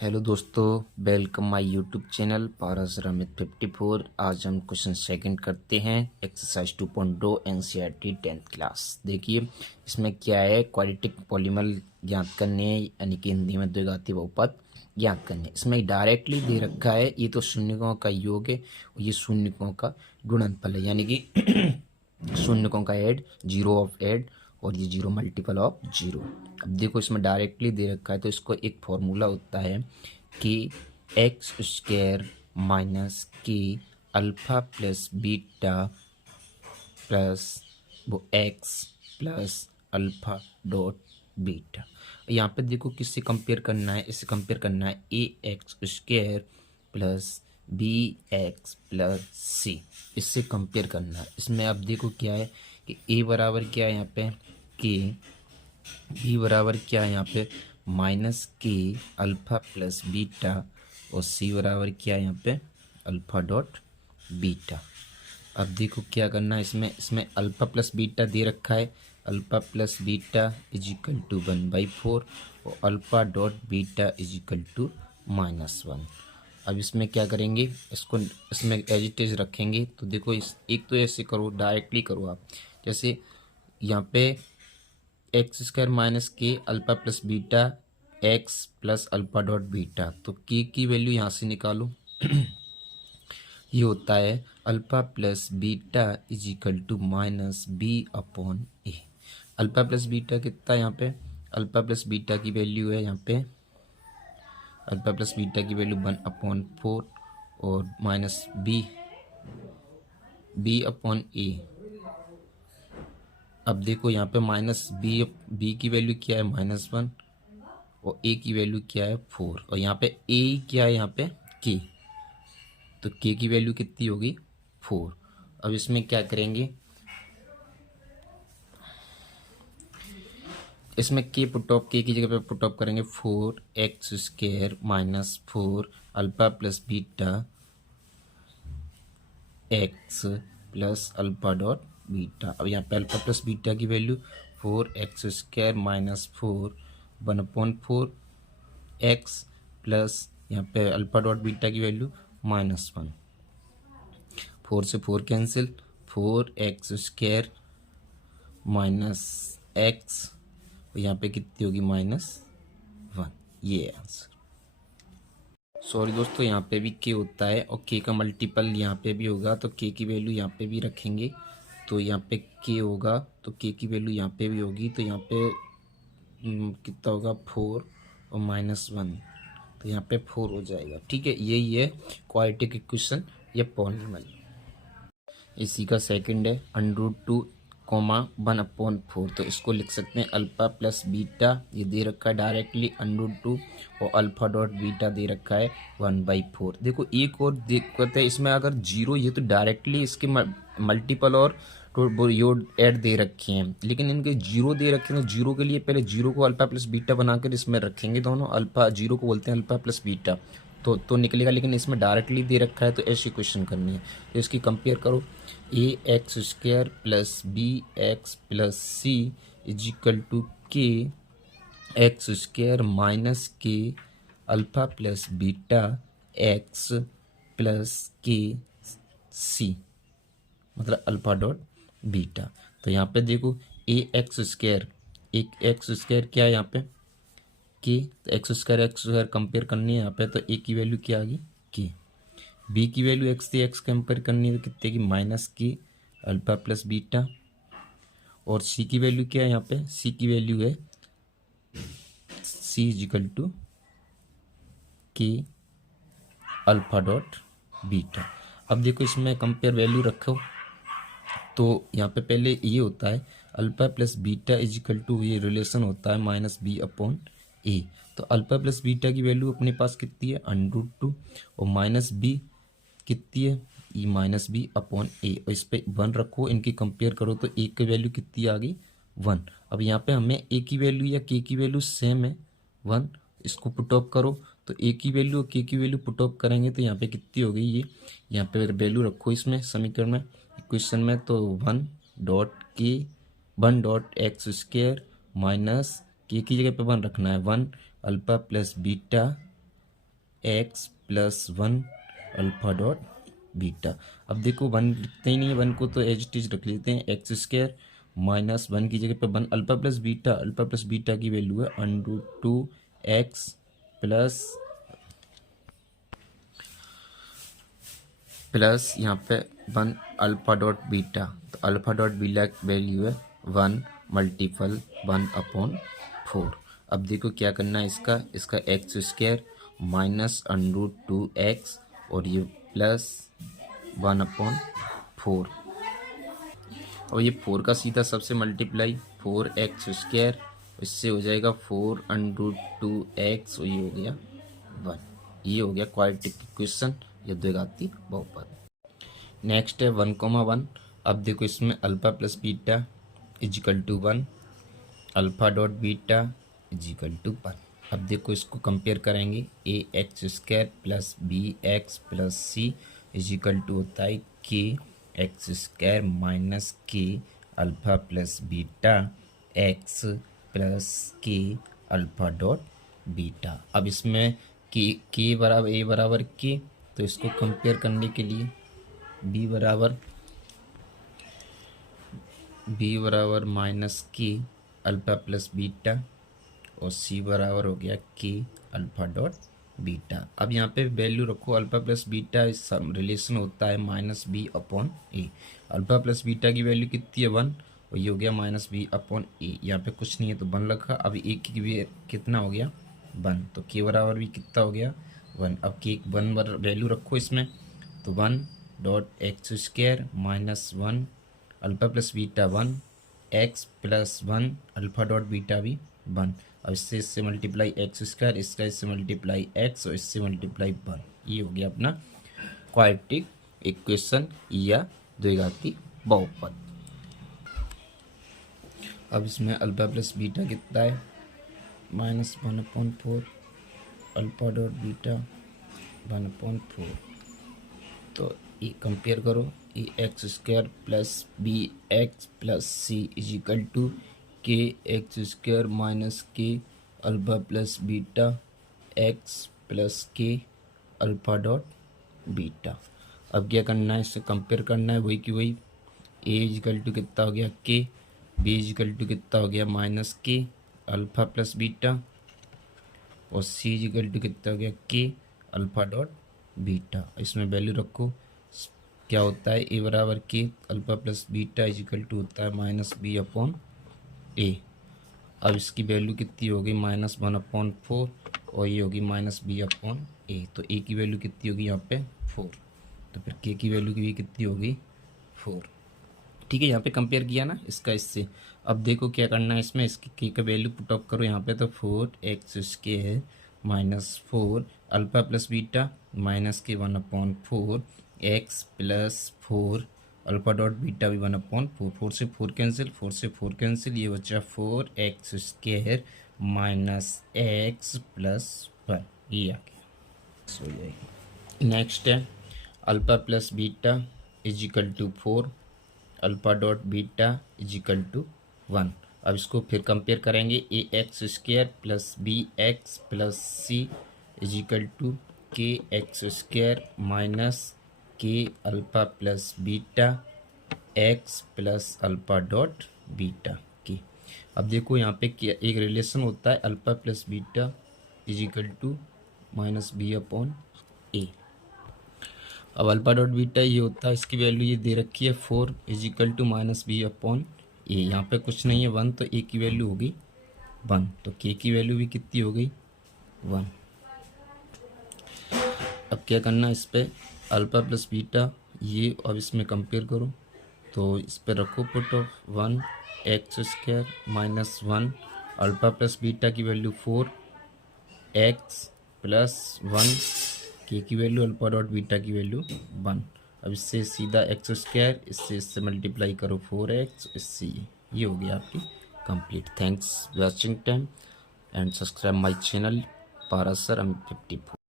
Hello दोस्तों, welcome my YouTube channel पारस रमित 54। आज हम क्वेश्चन सेकंड करते हैं एक्सरसाइज 2.2 एनसीईआरटी 10th क्लास। देखिए इसमें क्या है, क्वाड्रेटिक पॉलीमर ज्ञात करने हैं, यानी कि हिंदी में द्विघाती बहुपद ज्ञात करने। इसमें डायरेक्टली दे रखा है, ये तो शून्यकों का योग है और ये शून्यकों का गुणनफल है, यानी कि शून्यकों का ऐड, जीरो ऑफ ऐड और ये जीरो मल्टीपल ऑफ जीरो। अब देखो इसमें डायरेक्टली दे रखा है तो इसको एक फॉर्मूला होता है कि x square minus K alpha plus beta plus वो x plus alpha dot beta. यहाँ पे देखो किससे कंपेयर करना है, इससे कंपेयर करना है A X square plus B X plus C, इससे कंपेयर करना है। इसमें अब देखो क्या है कि ए बराबर क्या है यहाँ पे के, बी बराबर क्या है यहाँ पे minus K alpha plus beta और सी बराबर क्या है यहाँ पे अल्फा डॉट बीटा। अब देखो क्या करना है, इसमें अल्फा प्लस बीटा दे रखा है, alpha plus beta is equal to 1/4 और alpha dot beta is equal to -1। अब इसमें क्या करेंगे, इसको इसमें एज इट इज रखेंगे। तो देखो इस एक तो ऐसे करो, डायरेक्टली करो आप, जैसे यहाँ पे x square minus K alpha plus beta X plus alpha dot beta, तो के की वैल्यू यहाँ से निकालो ये होता है alpha plus beta is equal to minus b upon a. Alpha plus beta कितना यहाँ पे, अल्फा प्लस बीटा की वैल्यू है यहाँ पे, अल्फा प्लस बीटा की वैल्यू 1/4 और माइनस बी अपॉन ए। अब देखो यहाँ पे माइनस बी की वैल्यू क्या है -1 और ए की वैल्यू क्या है 4 और यहाँ पे ए क्या है यहाँ पे के, तो के की वैल्यू कितनी होगी 4। अब इसमें क्या करेंगे, इसमें के पुटऑफ, के की जगह पे पुटऑफ करेंगे 4x square minus 4 alpha plus beta X plus alpha dot beta. अब यहाँ पे अल्फा प्लस बीटा की value 4x square minus 4 1/4 x plus यहाँ पे अल्फा डॉट बीटा की वैल्यू -1। 4 से 4 cancel, 4x square minus x, यहाँ पे कितनी होगी -1। ये है आंसर। सॉरी दोस्तों, यहाँ पे भी के होता है और के का मल्टीपल यहाँ पे भी होगा, तो के की वैल्यू यहाँ पे भी रखेंगे, तो यहाँ पे के होगा तो के की वैल्यू यहाँ पे भी होगी, तो यहाँ पे कितना होगा 4 और -1, तो यहाँ पे 4 हो जाएगा। ठीक है, यही है क्वाड्रेटिक इक्वेशन या पॉलीनॉमियल। इसी का सेकंड है √2, 1/4, तो इसको लिख सकते हैं अल्फा प्लस बीटा, ये दे रखा है डायरेक्टली √2 और अल्फा डॉट बीटा दे रखा है 1/4। देखो एक और दिक्कत है इसमें, अगर जीरो, ये तो डायरेक्टली इसके मल्टीपल और योग ऐड दे रखे हैं, लेकिन इनके जीरो दे रखे हैं, तो जीरो के लिए पहले जीरो को अल्फा प्लस बीटा बनाकर इसमें रखेंगे दोनों, अल्फा जीरो को बोलते हैं अल्फा प्लस बीटा, तो निकलेगा, लेकिन इसमें डायरेक्टली दे रखा है तो ऐसी क्वेश्चन करनी है। तो इसकी कंपेयर करो, A X square plus B X plus C is equal to K X square minus K alpha plus beta X plus K C, मतलब अल्फा डॉट बीटा। तो यहाँ पे देखो ए एक्स स्क्वायर, एक एक्स स्क्वायर क्या है यहाँ पे के, तो एक्स स्क्वायर कंपेयर करनी है यहाँ पे, तो ए की वैल्यू क्या आ गई के, बी की वैल्यू एक्स थी, एक्स कंपेयर करनी है तो कितने की minus K alpha plus beta, और सी की वैल्यू क्या है यहाँ पे, सी की वैल्यू है सी इज इक्वल टू के अल्फा डॉट बीटा। अब देखो इसमें कंपेयर वैल्यू रखो, तो यहाँ पे पहले ये होता है alpha plus beta is equal to, ये रिलेशन होता है -b/a, तो अल्फा प्लस बीटा की वैल्यू अपने पास कितनी है √2 और माइनस बी कितनी है ये -b/a, और इस पे 1 रखो, इनकी कंपेयर करो तो ए की वैल्यू कितनी आ गई 1। अब यहाँ पे हमें ए की वैल्यू या के की वैल्यू सेम है 1, इसको पुट ऑफ करो, तो ए की वैल्यू और के की वैल्यू पुट ऑफ करेंगे तो यहाँ पे कितनी हो गई, ये यहाँ पे वैल्यू रखो इसमें समीकरण में, इक्वेशन में, तो 1 एक्स स्क्वायर माइनस के की जगह पे 1 रखना है 1 alpha plus beta X plus one alpha dot beta. अब देखो वन लिखते ही नहीं है, वन को तो एज इट इज रख लेते हैं, एक्स स्क्वायर माइनस वन की जगह पे वन अल्फा प्लस बीटा की वैल्यू है √2x प्लस यहाँ पे वन अल्फा डॉट बीटा। तो अल्फा डॉट बीटा की वैल्यू है 1 मल्टीपल 1/4। अब देखो क्या करना है, इसका एक्स स्क्वायर माइनस √2x और ये प्लस 1/4 और ये 4 का सीधा सबसे मल्टीप्लाई 4x², इससे हो जाएगा 4√2x और ये हो गया 1। ये हो गया क्वाड्रेटिक इक्वेशन या द्विघाती बहुपद। नेक्स्ट है 1,1। अब देखो इसमें alpha plus beta is equal to 1, alpha dot beta is equal to 1। अब देखो इसको कंपेयर करेंगे, ax² plus bx plus c is equal to होता है kx² minus k alpha plus beta x plus k alpha dot beta. अब इसमें k बराबर a बराबर k, तो इसको कंपेयर करने के लिए b बराबर minus k alpha plus beta और c बराबर हो गया k अल्फा डॉट बीटा। अब यहाँ पे वैल्यू रखो, अल्फा प्लस बीटा रिलेशन होता है -b/a। अल्फा प्लस बीटा की वैल्यू कितनी है 1 और ये हो गया -b/a। यहाँ पे कुछ नहीं है तो 1 रखा। अब a की भी कितना हो गया 1, तो k बराबर भी कितना हो गया 1। अब k 1 वैल्यू रखो इसमें, तो 1.x² minus 1 alpha plus beta 1 x plus 1 alpha dot beta भी 1। अब इससे मल्टीप्लाई x², इससे मल्टीप्लाई x और इससे मल्टीप्लाई 1। ये हो गया अपना क्वाड्रेटिक इक्वेशन या द्विघाती बहुपद। अब इसमें अल्फा प्लस बीटा कितना है -1/4 अल्फा डॉट बीटा 1/4। तो ये कंपेयर करो, ax² plus bx plus c is equal to kx² minus k alpha plus beta x plus k alpha dot beta. अब क्या करना है, इससे कंपेयर करना है वही कि वही। a इजिकल टू कितना हो गया k, b इजिकल टू कितना हो गया -k अल्फा प्लस बीटा और c इजिकल टू कितना हो गया k अल्फा डॉट बीटा। इसमें वैल्यू रखो, क्या होता है a बराबर k alpha plus beta is equal to होता है -b/a। अब इसकी वैल्यू कितनी होगी -1/4 और ये होगी -b/a। तो a की वैल्यू कितनी होगी यहाँ पे 4, तो फिर k की वैल्यू की भी कितनी होगी 4। ठीक है, यहाँ पे कंपेयर किया ना इसका इससे। अब देखो क्या करना है इसमें, इसकी k का वैल्यू पुट अप करो यहाँ पे, तो 4x² minus 4 alpha plus beta minus के 1/4 x plus 4 alpha dot beta भी 1/4। 4 से 4 कैंसिल, ये बचा 4x² माइनस x प्लस 1। ये आ गया, सो जाएगी। नेक्स्ट है alpha plus beta is equal to 4 alpha dot beta is equal to 1। अब इसको फिर कंपेयर करेंगे, ax² plus bx plus c is equal to kx² minus k alpha plus beta x plus alpha dot beta की। अब देखो यहाँ पे क्या एक रिलेशन होता है, alpha plus beta is equal to -b/a। अब अल्फा डॉट बीटा ये होता है, इसकी वैल्यू ये दे रखी है 4 इजिकल टू -b/a। यहाँ पे कुछ नहीं है 1, तो a की वैल्यू होगी 1, तो k की वैल्यू भी कितनी हो गई 1। अब क्या करना है, इस पे अल्फा प्लस बीटा ये, अब इसमें कंपेयर करो, तो इस पे रखो put off 1x² minus 1 alpha plus beta की वैल्यू 4x प्लस 1 k की वैल्यू अल्फा डॉट बीटा की वैल्यू 1। अब इससे सीधा x², इससे मल्टीप्लाई करो 4x, इससे ये हो गया आपकी complete. Thanks watching time and subscribe my channel Paras sir. I'm 54।